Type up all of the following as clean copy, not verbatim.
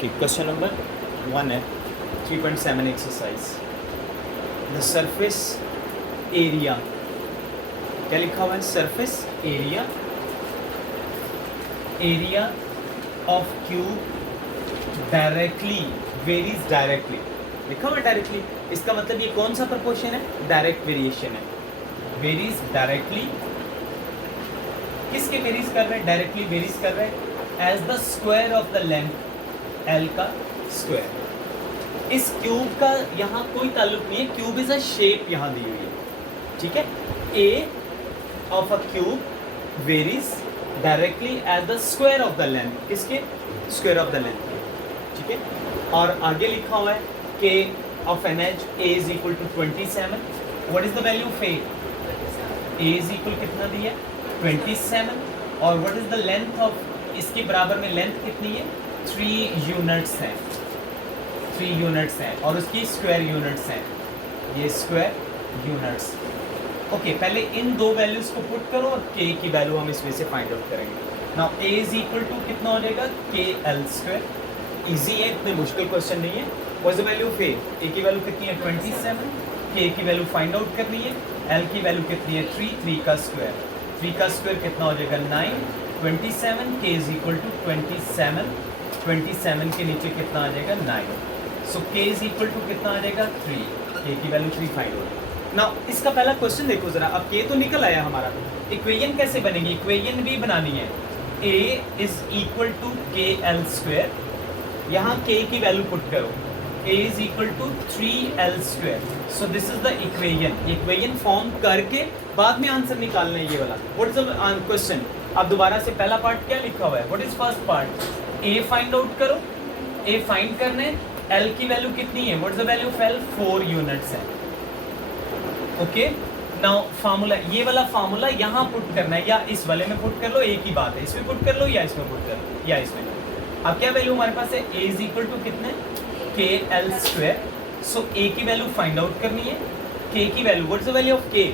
Okay, question number 1 है 3.7 exercise. The surface area, क्या लिखा हुआ है? Surface area, area of cube directly varies directly, लिखा हुआ है डायरेक्टली। इसका मतलब ये कौन सा प्रपोर्शन है? डायरेक्ट वेरिएशन है। वेरीज डायरेक्टली, किसके वेरीज कर रहे हैं? डायरेक्टली वेरीज कर रहे हैं as the square of the length L का स्क्वायर। इस क्यूब का यहाँ कोई ताल्लुक नहीं है, क्यूब इज अ शेप यहाँ दी हुई है, ठीक है। A of a cube varies directly as the square of the length, किसके? स्क्वायर ऑफ द लेंथ, ठीक है। और आगे लिखा हुआ है के of an edge A is equal to 27। What is the value of A? A is equal कितना दिया? 27। और what is the length of, इसके बराबर में लेंथ कितनी है? 3 यूनिट्स हैं, 3 यूनिट्स हैं, और उसकी स्क्वायर यूनिट्स हैं, ये स्क्वायर यूनिट्स। ओके, पहले इन दो वैल्यूज को पुट करो और के की वैल्यू हम इसमें से फाइंड आउट करेंगे। Now A is equal to कितना हो जाएगा? के एल स्क्वायर। ईजी है, इतने मुश्किल क्वेश्चन नहीं है। What is the value of A? A की वैल्यू कितनी है? 27। के की वैल्यू फाइंड आउट करनी है। एल की वैल्यू कितनी है? 3 का स्क्वायर, 3 का स्क्वायर कितना हो जाएगा? 9। 27 के इज इक्वल टू 27, 27 के नीचे कितना आ जाएगा? 9। सो के इज इक्वल टू कितना आ जाएगा? 3। के की वैल्यू 3 फाइंड हो जाएगी। नाउ इसका पहला क्वेश्चन देखो जरा, अब के तो निकल आया हमारा, इक्वेशन कैसे बनेगी? इक्वेशन भी बनानी है। A is equal to K L square, यहाँ के की वैल्यू पुट करो। A is equal to 3l square. So this is the equation. Equation form करके बाद में आंसर निकालना है ये वाला। What is the question? अब दोबारा से पहला पार्ट क्या लिखा हुआ है? What is first part? A find out करो, ए फाइंड करने, एल की वैल्यू कितनी है? What is the value of L? 4 units है। ओके, नाउ फार्मूला, ये वाला फार्मूला यहाँ पुट करना है, या इस वाले में पुट कर लो, एक ही बात है। इसमें पुट कर लो या इसमें पुट कर लो, या इसमें। अब क्या वैल्यू हमारे पास है? ए इज इक्वल टू कितने? के एल स्क्वायर। सो ए की वैल्यू फाइंड आउट करनी है। के की value, what is the value of के?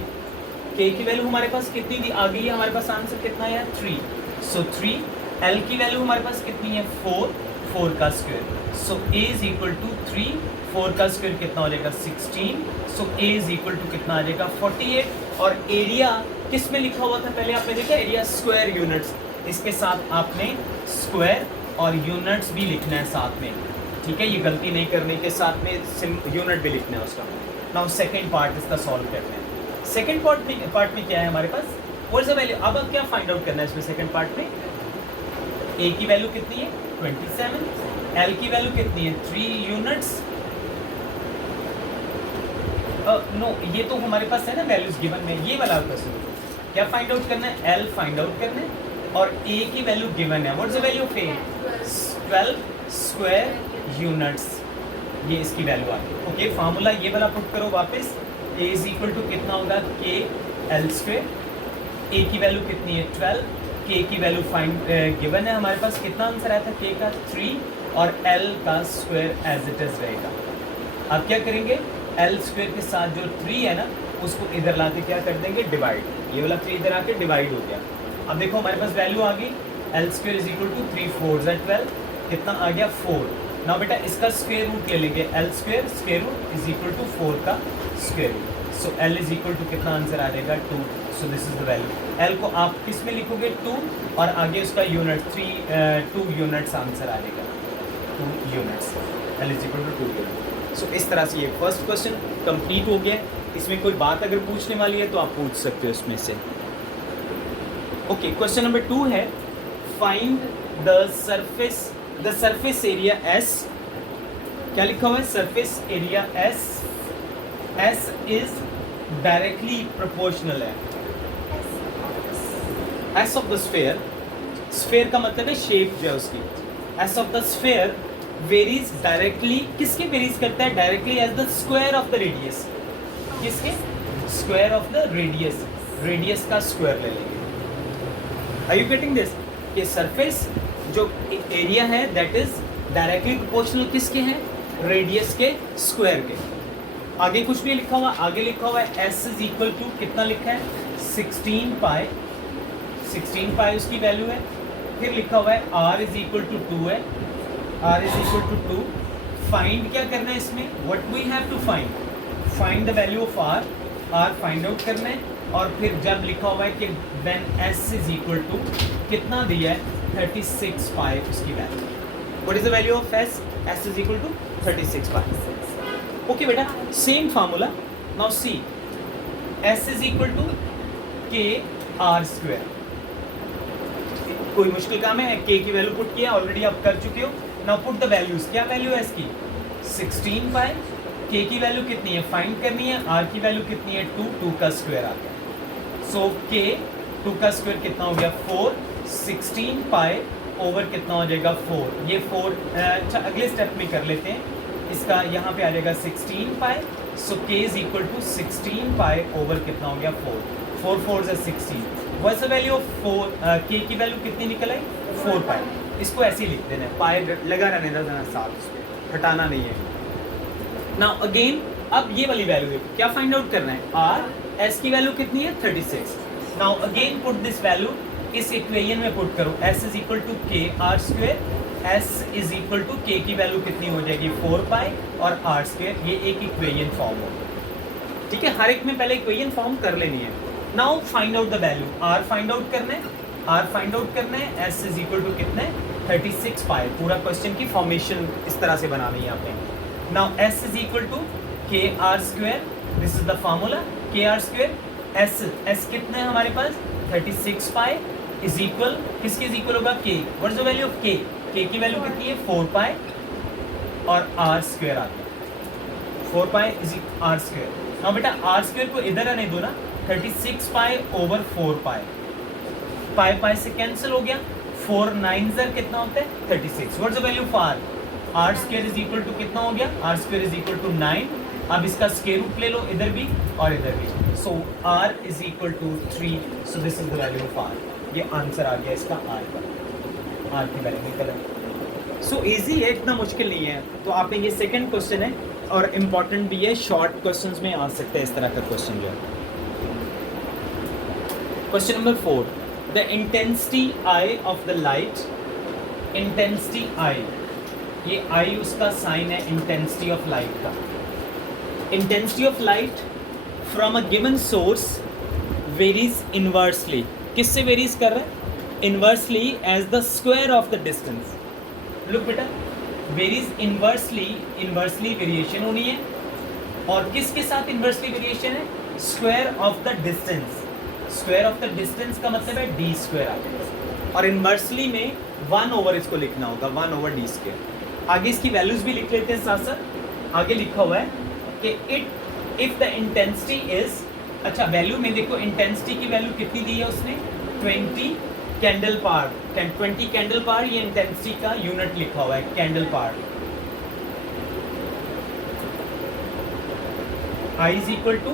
के की वैल्यू हमारे पास कितनी थी? आ गई है हमारे पास, आंसर कितना है? 3। सो 3। एल की वैल्यू हमारे पास कितनी है? 4, 4 का square. So A is equal to 3, 4 का स्क्वायर कितना हो जाएगा? 16। So A is equal to कितना आ जाएगा? 48। और एरिया किस में लिखा हुआ था पहले? आपने देखा एरिया स्क्वायर यूनिट्स, इसके साथ आपने स्क्वायर और यूनिट्स भी लिखना है साथ में, ठीक है। ये गलती नहीं करने के साथ में यूनिट भी लिखना है उसका। नाउ सेकंड पार्ट इसका सॉल्व करते हैं। सेकंड पार्ट में क्या है हमारे पास? What is the value? अब क्या फाइंड आउट करना है इसमें सेकंड पार्ट में? ए की वैल्यू कितनी है? 27। एल की वैल्यू कितनी है? 3 यूनिट्स। नो, ये तो हमारे पास है ना वैल्यूज गिवन में, ये वाला क्वेश्चन क्या फाइंड आउट करना है? एल फाइंड आउट करना है, और ए की वैल्यू गिवन है। What is the value of A? 12 square units, ये इसकी वैल्यू आ गई। ओके, फार्मूला ये वाला पुट करो वापस। ए इज इक्वल टू कितना होगा? के एल स्क्वायर। ए की वैल्यू कितनी है? 12। के की वैल्यू फाइंड गिवन है हमारे पास, कितना आंसर आया था? के का 3, और एल का स्क्वायर एज इट इज रहेगा। अब क्या करेंगे? एल स्क्वायर के साथ जो 3 है ना, उसको इधर लाके क्या कर देंगे? डिवाइड। ये वाला 3 इधर आके डिवाइड हो गया। अब देखो हमारे पास वैल्यू आ गई, L square is equal to 3 4 12, कितना आ गया? 4। ना बेटा इसका स्क्वायर रूट ले लेंगे, L square square root is equal to 4 का square root. So L is equal to कितना आंसर आ जाएगा? 2। So this is the value. L को आप किस में लिखोगे? 2, और आगे उसका यूनिट 2 यूनिट्स आंसर आ जाएगा, 2 units. L is equal to 2 unit. So इस तरह से ये फर्स्ट क्वेश्चन कंप्लीट हो गया। इसमें कोई बात अगर पूछने वाली है तो आप पूछ सकते हो इसमें से। ओके, क्वेश्चन नंबर 2 है, find the surface area S. क्या लिखा हुआ है? Surface area S. S is directly proportional है। S of the sphere, sphere का मतलब है शेप जो है उसकी। S of the sphere varies directly, किसके वेरीज करता है? Directly as the square of the radius. किसके? Square of the radius, radius का स्क्वायर ले लेंगे। Are you getting this? कि सरफेस जो एरिया है दैट इज डायरेक्टली प्रोपोर्शनल किसके हैं? रेडियस के स्क्वायर के। आगे कुछ भी लिखा हुआ, आगे लिखा हुआ है एस इज इक्वल टू कितना लिखा है? 16 पाई, 16 पाई उसकी वैल्यू है। फिर लिखा हुआ है आर इज इक्वल टू 2 है, r is equal to 2। Find क्या करना है इसमें, what we have to find the value of r find out करना है। और फिर जब लिखा हुआ है कि when s is equal to कितना दिया है 36 पाई उसकी वैल्यू, what is the value of s, s is equal to 36 pi. Okay बेटा, same formula now see, s is equal to k r square. कोई मुश्किल काम है, k की वैल्यू पुट किया ऑलरेडी, आप कर चुके हो। नाउ पुट द वैल्यूज, क्या वैल्यू है इसकी 16 पाई, k की वैल्यू कितनी है फाइंड करनी है, r की वैल्यू कितनी है 2 का स्क्वायर आ गया। सो k 2 का स्क्वायर कितना हो गया 4, 16 पाई ओवर कितना हो जाएगा 4, ये 4। अच्छा अगले स्टेप में कर लेते हैं इसका, यहाँ पे आ जाएगा 16 pi. So k is equal to 16 pi over कितना हो गया 4 4 is 16। What's the value of 4, k की वैल्यू कितनी निकल आई 4 पाई। इसको ऐसे ही लिख देना है, पाई लगा रहने देना साथ, उसको हटाना नहीं है। नाउ अगेन अब ये वाली वैल्यू है, क्या फाइंड आउट करना है, r, s की वैल्यू कितनी है 36। Now again put this value इस इक्वेशन में पुट करो, s is equal to k r square, s is equal to k की वैल्यू कितनी हो जाएगी 4 पाई और r स्क्वायर, ये एक इक्वेशन फॉर्म होगा। ठीक है, हर एक में पहले इक्वेशन फॉर्म कर लेनी है। Now find out the value, r find out करना है, r फाइंड आउट करना है, s इज इक्वल टू कितना है 36 पाई। पूरा क्वेश्चन की फॉर्मेशन इस तरह से बनानी है आपने। Now s is equal to k r square, this is the formula, k r square, s कितना है हमारे पास 36 पाई इज इक्वल, किसके इज इक्वल होगा k, what is the value of k, k की वैल्यू कितनी है 4 पाई और r स्क्वायर आ गया 4 pi is r square. Now बेटा r स्क्वायर को इधर आने दो ना, 36 पाई ओवर 4 पाई, पाई पाई से कैंसिल हो गया, 4 9 कितना होता है 36। What is the value of r, r square is equal to कितना हो गया, r square is equal to 9। अब इसका स्क्वायर रूट ले लो इधर भी और इधर भी, so r is equal to 3। So this is the value of r, ये आंसर आ गया इसका r का, r की वैल्यू निकल है। सो इजी है, इतना मुश्किल नहीं है। तो आप ये सेकंड क्वेश्चन है और इम्पॉर्टेंट भी है, शॉर्ट क्वेश्चंस में आ सकते हैं इस तरह का क्वेश्चन जो है। Question number 4, the intensity I of the light, intensity I, ये आई उसका साइन है इंटेंसिटी ऑफ लाइट का। Intensity of light from a given source varies inversely, किससे वेरीज कर रहा है inversely as the square of the distance. Look बेटा, varies inversely, inversely variation होनी है, और किसके साथ इनवर्सली वेरिएशन है, square of the distance. Square of the distance का मतलब है डी स्क्वायर आ जाएगा, और इनवर्सली में 1 ओवर इसको लिखना होगा, 1 ओवर डी स्क्वायर। आगे इसकी वैल्यूज भी लिख लेते हैं साथ साथ। आगे लिखा हुआ है कि it if the intensity is, अच्छा वैल्यू में देखो इंटेंसिटी की वैल्यू कितनी दी है उसने 20 कैंडल पावर, 20 कैंडल पावर, ये इंटेंसिटी का यूनिट लिखा हुआ है candle power. I is equal to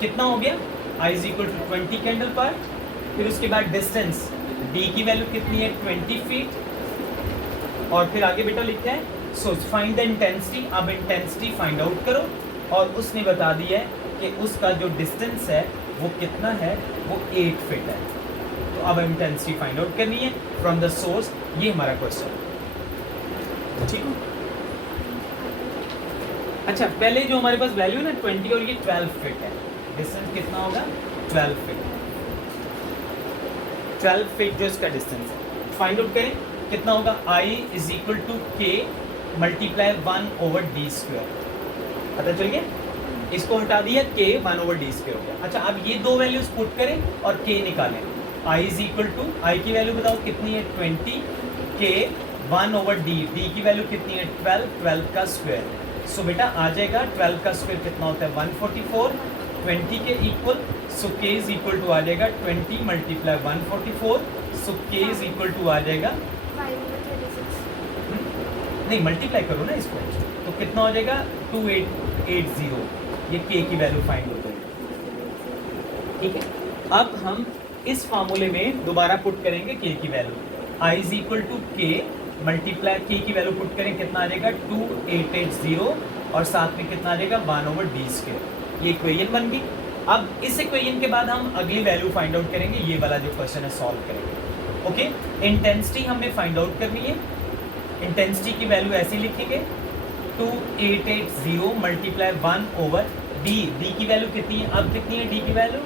कितना हो गया, I is equal to 20 candle power. फिर उसके बाद डिस्टेंस D की वैल्यू कितनी है 20 फीट, और फिर आगे बेटा लिखा है सो फाइंड द इंटेंसिटी। अब इंटेंसिटी फाइंड आउट करो, और उसने बता दिया है कि उसका जो डिस्टेंस है वो कितना है, वो 8 फीट है। तो अब इंटेंसिटी फाइंड आउट करनी है फ्रॉम द सोर्स, ये हमारा क्वेश्चन। ठीक है, अच्छा पहले जो हमारे पास वैल्यू ना 20 और ये 12 फीट है, डिस्टेंस कितना होगा 12 फीट, 12 फीट जो इसका डिस्टेंस है। फाइंड आउट करें कितना होगा, I is equal to k multiply 1 over D square. पता चल गया, इसको हटा दिया k 1 ओवर डी स्क्वायर हो गया। अच्छा अब ये दो वैल्यूज पुट करें और k निकालें। I is equal to, I की वैल्यू बताओ कितनी है 20, k 1 ओवर d, d की वैल्यू कितनी है 12, 12 का स्क्वायर। सो बेटा आ जाएगा 12 का स्क्वायर कितना होता है 144, 20 के equal, so k is equal to आ जाएगा 20 multiply 144, so k is equal to आ जाएगा, नहीं मल्टीप्लाई करो ना इसको, तो कितना हो जाएगा 2880, ये k की वैल्यू फाइंड हो जाएगी। ठीक है, अब हम इस फार्मूले में दोबारा पुट करेंगे k की value, I is equal to k multiply k की वैल्यू पुट करें कितना आ जाएगा 2880, और साथ में कितना आ जाएगा 1 ओवर डी स्क्वायर। ये इक्वेशन बन गई। अब इस इक्वेशन के बाद हम अगली वैल्यू फाइंड आउट करेंगे, ये वाला जो क्वेश्चन है सॉल्व करेंगे। ओके, इंटेंसिटी हमें फाइंड आउट करनी है, इंटेंसिटी की वैल्यू ऐसे लिखेंगे 2880 मल्टीप्लाई 1/d। d की वैल्यू कितनी है, अब कितनी है d की वैल्यू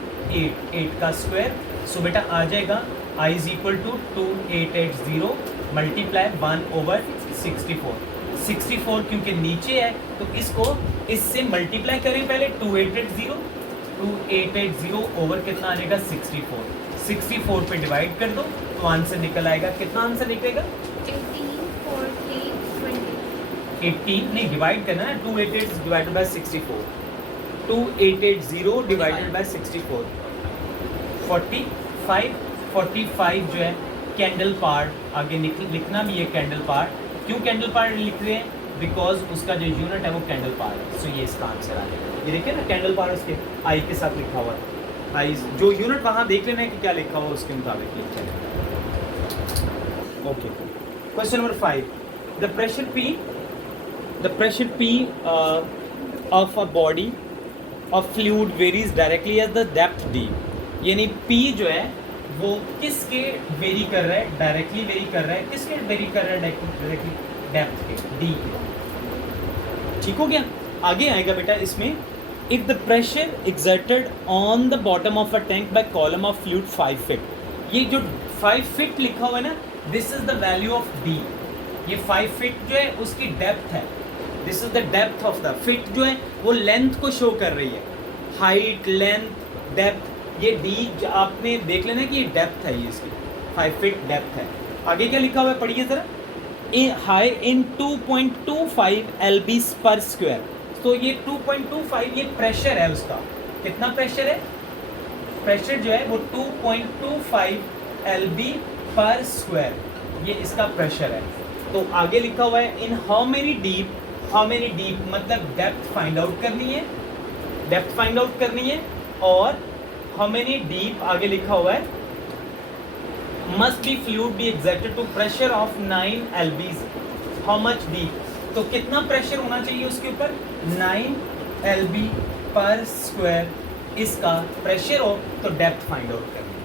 8 का स्क्वायर। सो बेटा आ जाएगा I is equal to 2880 multiply 1/64। 64 क्योंकि नीचे है तो इसको इससे मल्टीप्लाई करें पहले 2880 ओवर कितना आ जाएगा 64। 64 पे डिवाइड कर दो तो आंसर निकल आएगा, कितना आंसर निकलेगा 18 नहीं डिवाइड करना है 288 डिवाइडेड बाय 64। 2880 डिवाइडेड बाय 64 45 जो है कैंडल पार्ट आगे लिखना भी है कैंडल पार्ट। क्यों कैंडल पार्ट लिख रहे हैं, बिकॉज उसका जो यूनिट है वो कैंडल पार्ट है। सो ये इसका आंसर आ जाएगा। ये देखिए ना कैंडल पार्ट उसके आई के साथ लिखा हुआ है। आई जो यूनिट वहाँ देख लेना है कि क्या लिखा हुआ उसके मुताबिक लिख लेना। Okay, question number 5, the pressure P of a body of fluid varies directly as the depth D। यानी P जो है वो किसके वेरी कर रहा है, डायरेक्टली वेरी कर रहा है, किसके वेरी कर रहा है डायरेक्टली, डेप्थ के, D के। ठीक हो गया। आगे आएगा बेटा इसमें, if the pressure exerted on the bottom of a tank by column of fluid 5 feet. ये जो 5 फीट लिखा हुआ है ना, this is the value of D। ये 5 फीट जो है उसकी डेप्थ है, this is the depth of the feet जो है वो लेंथ को शो कर रही है, हाइट लेंथ डेप्थ। ये D आपने देख लेना कि ये डेप्थ है, ये इसकी 5 फीट डेप्थ है। आगे क्या लिखा हुआ है पढ़िए जरा, हाई इन 2.25 lb पर स्क्वायर। तो ये 2.25 ये प्रेशर है उसका, कितना प्रेशर है, प्रेशर जो है वो 2.25 lb पर स्क्वायर, ये इसका प्रेशर है। तो आगे लिखा हुआ है इन हाउ मेनी डीप मतलब डेप्थ फाइंड आउट करनी है, डेप्थ फाइंड आउट करनी है। और हाउ मेनी डीप आगे लिखा हुआ है must be fluid be exerted to pressure of 9 lb। How much deep, तो कितना प्रेशर होना चाहिए उसके ऊपर, 9 lb पर स्क्वायर इसका प्रेशर हो तो डेप्थ फाइंड आउट करनी है।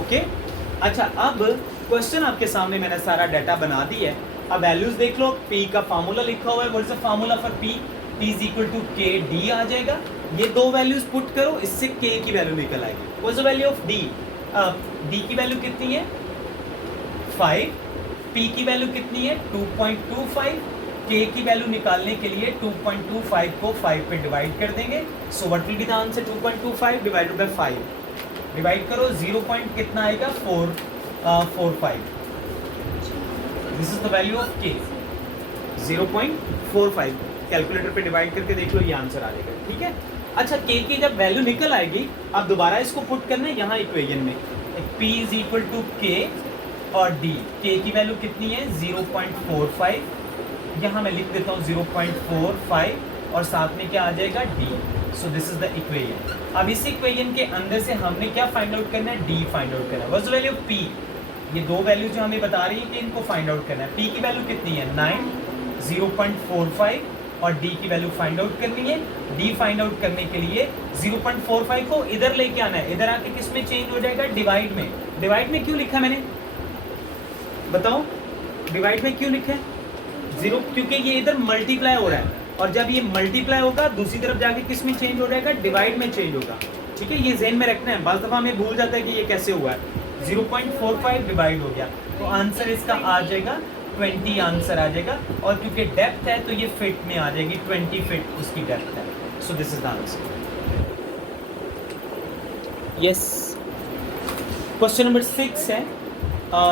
ओके, अच्छा अब क्वेश्चन आपके सामने मैंने सारा डाटा बना दिया है। अब वैल्यूज देख लो, P का फार्मूला लिखा हुआ है, what is the formula for P is equal to KD आ जाएगा। ये दो वैल्यूज पुट करो, इससे K की वैल्यू निकल आएगी। What is the value of D, D की वैल्यू कितनी है 5, P की वैल्यू कितनी है 2.25, K की वैल्यू निकालने के लिए 2.25 को 5 पे डिवाइड कर देंगे। So what will be the answer, 2.25 divided by 5 divide करो 0. कितना आएगा 445। This is the value of K 0.45। Calculator पे डिवाइड करके देख लो, ये आंसर आ जाएगा। ठीक है, अच्छा K की जब वैल्यू निकल आएगी अब दोबारा इसको पुट करना है यहाँ इक्वेशन में, P is equal to K और D। K की वैल्यू कितनी है 0.45, यहाँ मैं लिख देता हूँ 0.45 और साथ में क्या आ जाएगा D। So this is the equation. अब इस इक्वेशन के अंदर से हमने क्या फाइंड आउट करना है, D फाइंड आउट करना है। What's the value of P, ये दो वैल्यू जो हमें बता रही है कि इनको फाइंड आउट करना है। P की वैल्यू कितनी है 9, 0.45 और D की वैल्यू फाइंड आउट करनी है। D फाइंड आउट करने के लिए 0.45 को इधर लेके आना है, इधर आके किस में चेंज हो जाएगा, डिवाइड में। डिवाइड में क्यों लिखा मैंने बताओ, डिवाइड में क्यों लिखा है 0, क्योंकि ये इधर मल्टीप्लाई हो रहा है और जब ये मल्टीप्लाई होगा दूसरी तरफ जाके किस में चेंज हो जाएगा, डिवाइड में चेंज होगा। ठीक है, ये ज़हन में रखना है, बाज़ दफ़ा हमें भूल जाता है कि ये कैसे हुआ है। 0.45 डिवाइड हो गया तो आंसर इसका आ जाएगा 20 आंसर आ जाएगा। और क्योंकि डेप्थ है तो ये फिट में आ जाएगी, 20 फिट उसकी डेप्थ है। सो this is the answer. Yes, question number 6 है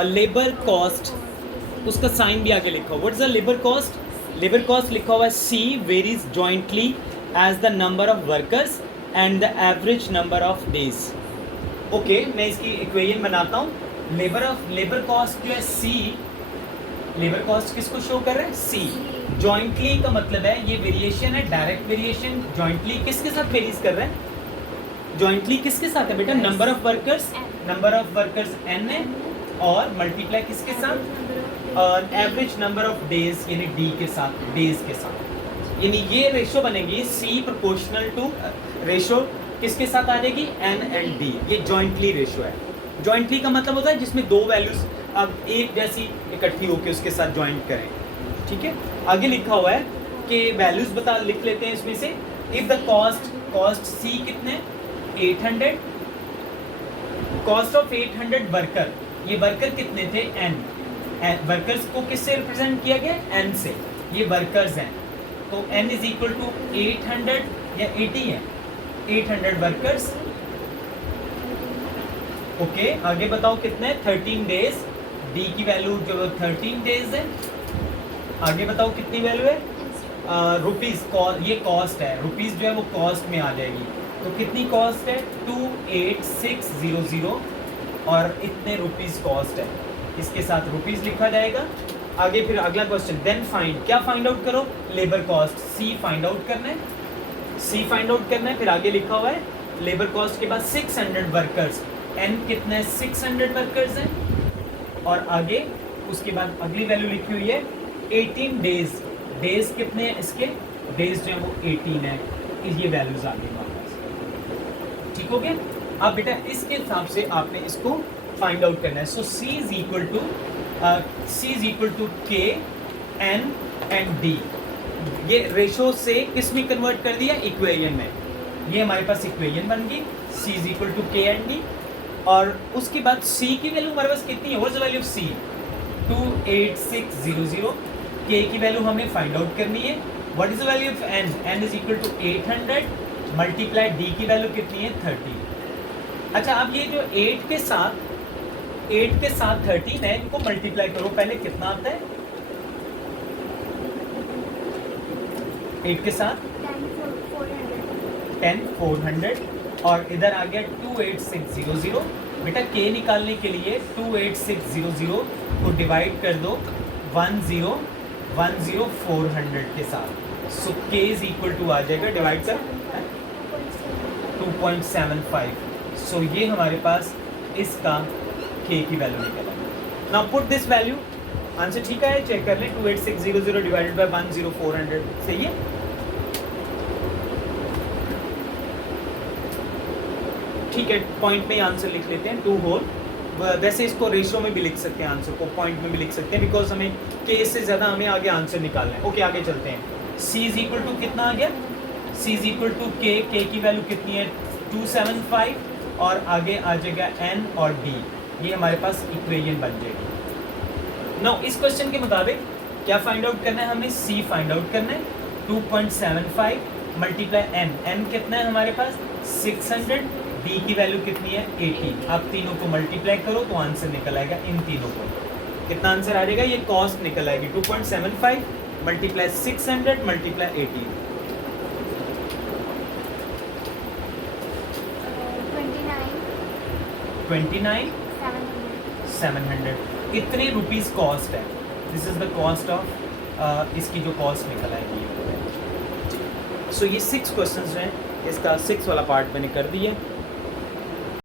लेबर कॉस्ट, उसका साइन भी आगे लिखा हुआ। What is the labour cost, labour cost लिखा हुआ है C varies jointly as the number of workers and the average number of days. Okay, मैं इसकी इक्वेशन बनाता हूँ। लेबर कॉस्ट जो है C, लेबर कॉस्ट किसको शो कर रहा है C। जॉइंटली का मतलब है ये वेरिएशन है, डायरेक्ट वेरिएशन। जॉइंटली किसके साथ वेरीज कर रहा है, जॉइंटली किसके साथ है बेटा, नंबर ऑफ वर्कर्स n है और मल्टीप्लाई किसके साथ, एवरेज नंबर ऑफ डेज यानी D के साथ, डेज के साथ। यानी ये रेशो बनेगी C प्रोपोर्शनल टू रेशो किसके साथ आ जाएगी, N एंड D। ये जॉइंटली रेशो है। जॉइंटली का मतलब होता है जिसमें दो वैल्यूज अब एक जैसी इकट्ठी होकर उसके साथ ज्वाइंट करें, ठीक है। आगे लिखा हुआ है कि वैल्यूज बता लिख लेते हैं इसमें से। इफ द कॉस्ट सी कितने 800, कॉस्ट ऑफ 800 वर्कर, ये वर्कर कितने थे n, वर्कर्स को किससे रिप्रेजेंट किया गया n से, ये वर्कर्स हैं तो n इज इक्वल टू 800 या 80 है 800 वर्कर्स। ओके आगे बताओ कितने 13 डेज, डी की वैल्यू जो 13 डेज है। आगे बताओ कितनी वैल्यू है रुपीज, ये कॉस्ट है, रुपीज जो है वो कॉस्ट में आ जाएगी तो कितनी कॉस्ट है 28600 और इतने रुपीज कॉस्ट है, इसके साथ रुपीज लिखा जाएगा। आगे फिर अगला क्वेश्चन देन फाइंड, क्या फाइंड आउट करो लेबर कॉस्ट, सी फाइंड आउट करना है, सी फाइंड आउट करना है। फिर आगे लिखा हुआ है लेबर कॉस्ट के बाद 600 वर्कर्स, एन कितने 600 वर्कर्स हैं और आगे उसके बाद अगली वैल्यू लिखी हुई है 18 डेज, डेज कितने हैं इसके, डेज जो है वो 18 है, ये वैल्यूज आ गई हमारे पास, ठीक हो गया। अब बेटा इसके हिसाब से आपने इसको फाइंड आउट करना है। So C is equal to K N and D, ये रेशो से किस में कन्वर्ट कर दिया इक्वेशन में, ये हमारे पास इक्वेशन बन गई C is equal to K and D। और उसके बाद C की वैल्यू हमारे पास कितनी है, what is the value of C 28600, K की वैल्यू हमें फाइंड आउट करनी है, what is the value of N, N is equal to 800 multiply D की वैल्यू कितनी है 30। अच्छा अब ये जो 8 के साथ 13 है इनको मल्टीप्लाई करो, पहले कितना आता है 8 के साथ 10400 और इधर आ गया 28600। बेटा K निकालने के लिए 28600 को डिवाइड कर दो 10400 के साथ, सो K इज इक्वल टू आ जाएगा डिवाइड कर 2.75, सो ये हमारे पास इसका K की वैल्यू निकल आई। Now put this value, answer ठीक है चेक कर लें, 28600 डिवाइडेड बाय 10400 सही है। ठीक है पॉइंट में ही आंसर लिख लेते हैं 2 होल, वैसे इसको रेशियो में भी लिख सकते हैं, आंसर को पॉइंट में भी लिख सकते हैं बिकॉज हमें K से ज़्यादा हमें आगे आंसर निकालना है। ओके आगे चलते हैं। C इज इक्वल टू कितना आ गया, C is equal to K, K की वैल्यू कितनी है 275 और आगे आ जाएगा N और D, ये हमारे पास इक्वेशन बन जाएगी। नाउ इस क्वेश्चन के मुताबिक क्या फाइंड आउट करना है हमें, C फाइंड आउट करना है 2.75 मल्टीप्लाई N, N कितना है हमारे पास 600, D की वैल्यू कितनी है 80। आप तीनों को मल्टीप्लाई करो तो आंसर निकल आएगा, इन तीनों को कितना आंसर आ जाएगा, ये कॉस्ट निकल आएगी 2.75 मल्टीप्लाई 600 मल्टीप्लाई 80 29,700, इतने रुपीस कॉस्ट है, this is the cost of इसकी जो कॉस्ट निकल आएगी। सो ये 6 क्वेश्चंस हैं, इसका 6 वाला पार्ट मैंने कर दिया।